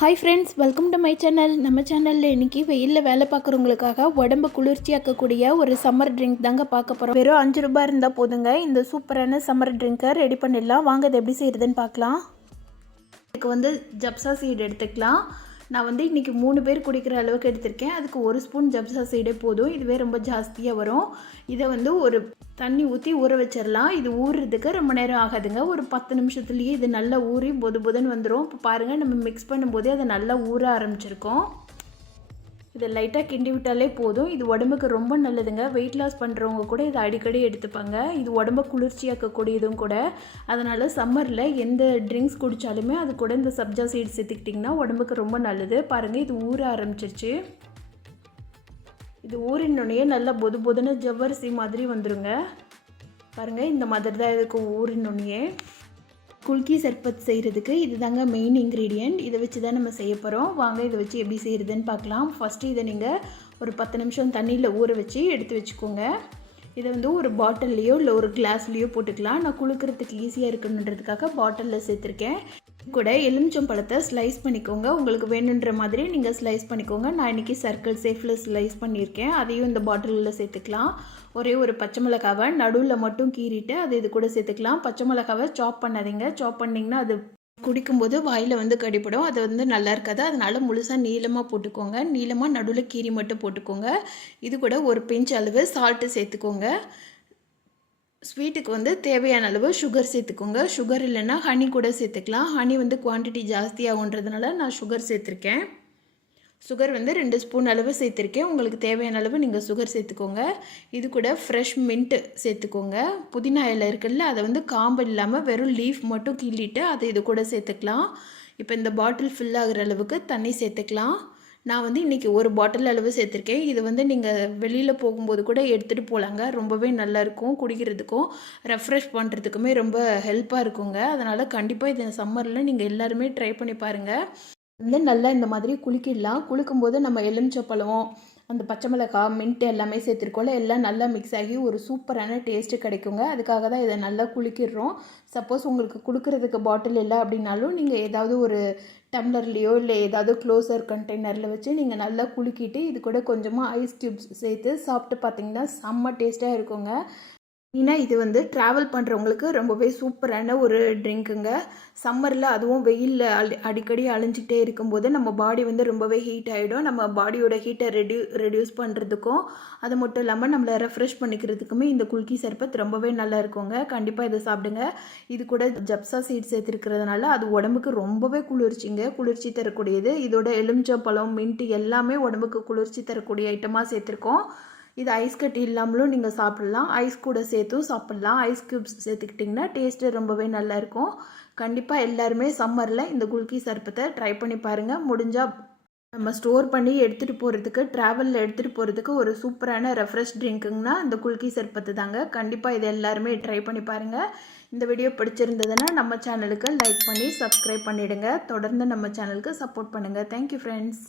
Hi friends welcome to my channel நம்ம சேனலில் இன்றைக்கி வெயிலில் வேலை பார்க்குறவங்களுக்காக உடம்பு குளிர்ச்சியாக்கக்கூடிய ஒரு சம்மர் ட்ரிங்க் தாங்க பார்க்க போகிறோம் வெறும் அஞ்சு ரூபாய் இருந்தால் போதுங்க. இந்த சூப்பரான சம்மர் ட்ரிங்க்கை ரெடி பண்ணிடலாம். வாங்க இது எப்படி செய்கிறதுன்னு பார்க்கலாம். இதுக்கு வந்து ஜப்சா சீடு எடுத்துக்கலாம். நான் வந்து இன்றைக்கி மூணு பேர் குடிக்கிற அளவுக்கு எடுத்திருக்கேன். அதுக்கு ஒரு ஸ்பூன் ஜப்சா சீடே போதும். இதுவே ரொம்ப ஜாஸ்தியாக வரும். இதை வந்து ஒரு தண்ணி ஊற்றி ஊற வச்சிடலாம் இது ஊறுறதுக்கு ரொம்ப நேரம் ஆகாதுங்க. ஒரு பத்து நிமிஷத்துலேயே இது நல்லா ஊறி பொது பொதுன்னு வந்துடும் இப்போ பாருங்கள் நம்ம மிக்ஸ் பண்ணும்போதே அது நல்லா ஊற ஆரம்பிச்சிருக்கோம். இதை லைட்டாக கிண்டி விட்டாலே போதும். இது உடம்புக்கு ரொம்ப நல்லதுங்க. வெயிட் லாஸ் பண்ணுறவங்க கூட இதை அடிக்கடி எடுத்துப்பாங்க. இது உடம்ப குளிர்ச்சியாக்கக்கூடியதும் கூட. அதனால் சம்மரில் எந்த ட்ரிங்க்ஸ் குடித்தாலுமே அது கூட இந்த சப்ஜா சீட்ஸ் சேர்த்துக்கிட்டிங்கன்னா உடம்புக்கு ரொம்ப நல்லது. பாருங்கள் இது ஊற ஆரம்பிச்சிருச்சு. இது ஊறினோடனே நல்லா பொது பொதுன்னு ஜவ்வரிசி மாதிரி வந்துடுங்க பாருங்கள் இந்த மாதிரி தான் இதுக்கு ஊறினோடனே குல்கி சர்பத் செய்கிறதுக்கு இது தாங்க மெயின் இன்க்ரீடியண்ட் இதை வச்சு தான் நம்ம செய்ய போகிறோம் வாங்க இதை வச்சு எப்படி செய்கிறதுன்னு பார்க்கலாம். ஃபஸ்ட்டு இதை நீங்கள் ஒரு பத்து நிமிஷம் தண்ணியில் ஊற வச்சு எடுத்து வச்சுக்கோங்க. இதை வந்து ஒரு பாட்டில்லையோ இல்லை ஒரு கிளாஸ்லேயோ போட்டுக்கலாம். நான் குளுக்கிறதுக்கு ஈஸியாக இருக்கணுன்றதுக்காக பாட்டிலில் சேர்த்துருக்கேன். கூட எலுமிச்சம் பழத்தை ஸ்லைஸ் பண்ணிக்கோங்க. உங்களுக்கு வேணுன்ற மாதிரி நீங்கள் ஸ்லைஸ் பண்ணிக்கோங்க. நான் இன்றைக்கி சர்க்கிள் சேஃபில் ஸ்லைஸ் பண்ணியிருக்கேன். அதையும் இந்த பாட்டிலில் சேர்த்துக்கலாம். ஒரே ஒரு பச்சை மிளகாவை நடுவில் மட்டும் கீறிட்டு அது இது கூட சேர்த்துக்கலாம். பச்சை மிளகாவை சாப் பண்ணாதீங்க. சாப் பண்ணிங்கன்னா அது குடிக்கும்போது வாயில் வந்து கடிப்படும் அது வந்து நல்லா இருக்காது. அதனால் முழுசாக நீளமாக போட்டுக்கோங்க. நீளமாக நடுவில் கீரி மட்டும் போட்டுக்கோங்க. இது கூட ஒரு பிஞ்ச் அளவு சால்ட்டு சேர்த்துக்கோங்க. ஸ்வீட்டுக்கு வந்து தேவையான அளவு சுகர் சேர்த்துக்கோங்க. சுகர் இல்லைன்னா ஹனி கூட சேர்த்துக்கலாம். ஹனி வந்து குவான்டிட்டி ஜாஸ்தியாகுன்றதுனால நான் சுகர் சேர்த்துருக்கேன். சுகர் வந்து ரெண்டு ஸ்பூன் அளவு சேர்த்துருக்கேன். உங்களுக்கு தேவையான அளவு நீங்கள் சுகர் சேர்த்துக்கோங்க. இது கூட ஃப்ரெஷ் மின்ட்டு சேர்த்துக்கோங்க. புதினா இலை இருக்குல்ல அதை வந்து காம்பு இல்லாமல் வெறும் லீஃப் மட்டும் கிள்ளிட்டு அதை இது கூட சேர்த்துக்கலாம். இப்போ இந்த பாட்டில் ஃபில் ஆகிற அளவுக்கு தண்ணி சேர்த்துக்கலாம். நான் வந்து இன்றைக்கி ஒரு பாட்டில் அளவு சேர்த்துருக்கேன். இது வந்து நீங்கள் வெளியில் போகும்போது கூட எடுத்துகிட்டு போகலாங்க ரொம்பவே நல்லாயிருக்கும் குடிக்கிறதுக்கும் ரெஃப்ரெஷ் பண்ணுறதுக்குமே ரொம்ப ஹெல்ப்பாக இருக்குங்க. அதனால் கண்டிப்பாக இது சம்மரில் நீங்கள் எல்லாருமே ட்ரை பண்ணி பாருங்கள் வந்து நல்லா இந்த மாதிரி குளிக்கிடலாம். குளிக்கும்போது நம்ம எலுமிச்சப்பழம் அந்த பச்சை மிளகாய் மின்ட் எல்லாமே சேர்த்துருக்கோம்ல எல்லாம் நல்லா மிக்ஸ் ஆகி ஒரு சூப்பரான டேஸ்ட்டு கிடைக்குங்க. அதுக்காக தான் இதை நல்லா குளிக்கிடுறோம். சப்போஸ் உங்களுக்கு கொடுக்குறதுக்கு பாட்டில் இல்லை அப்படின்னாலும் நீங்கள் ஏதாவது ஒரு டம்ளர்லேயோ இல்லை ஏதாவது க்ளோசர் கண்டெய்னரில் வச்சு நீங்கள் நல்லா குலுக்கிட்டு இது கூட கொஞ்சமாக ஐஸ் க்யூப்ஸ் சேர்த்து சாப்பிட்டு பார்த்தீங்கன்னா செம்ம டேஸ்ட்டாக இருக்குங்க. மெயினாக இது வந்து ட்ராவல் பண்ணுறவங்களுக்கு ரொம்பவே சூப்பரான ஒரு ட்ரிங்க்குங்க. சம்மரில் அதுவும் வெயிலில் அழி அடிக்கடி அழிஞ்சிக்கிட்டே இருக்கும்போது நம்ம பாடி வந்து ரொம்பவே ஹீட் ஆகிடும் நம்ம பாடியோட ஹீட்டை ரெடியூ ரெடியூஸ் பண்ணுறதுக்கும் அது மட்டும் இல்லாமல் நம்மளை ரெஃப்ரெஷ் பண்ணிக்கிறதுக்குமே இந்த குல்கி சர்பத் ரொம்பவே நல்லா இருக்குங்க. கண்டிப்பாக இதை சாப்பிடுங்க. இது கூட ஜப்சா சீட் சேர்த்துருக்கிறதுனால அது உடம்புக்கு ரொம்பவே குளிர்ச்சிங்க. குளிர்ச்சி தரக்கூடியது. இதோட எலுமிச்சப்பழம் மின்ட்டு எல்லாமே உடம்புக்கு குளிர்ச்சி தரக்கூடிய ஐட்டமாக சேர்த்துருக்கோம். இது ஐஸ் கட்டி இல்லாமலும் நீங்கள் சாப்பிட்லாம். ஐஸ் கூட சேர்த்தும் சாப்பிட்லாம். ஐஸ் க்யூப்ஸ் சேர்த்துக்கிட்டிங்கன்னா டேஸ்ட்டு ரொம்பவே நல்லாயிருக்கும் கண்டிப்பாக எல்லாருமே சம்மரில் இந்த குல்கி சர்பத்தை ட்ரை பண்ணி பாருங்கள் முடிஞ்சால் நம்ம ஸ்டோர் பண்ணி எடுத்துகிட்டு போகிறதுக்கு ட்ராவலில் எடுத்துகிட்டு போகிறதுக்கு ஒரு சூப்பரான ரெஃப்ரெஷ் ட்ரிங்க்குங்கன்னா இந்த குல்கி சர்பத்து தாங்க. கண்டிப்பாக இதை எல்லாருமே ட்ரை பண்ணி பாருங்கள் இந்த வீடியோ பிடிச்சிருந்ததுன்னா நம்ம சேனலுக்கு லைக் பண்ணி சப்ஸ்கிரைப் பண்ணிவிடுங்க தொடர்ந்து நம்ம சேனலுக்கு சப்போர்ட் பண்ணுங்கள் தேங்க்யூ ஃப்ரெண்ட்ஸ்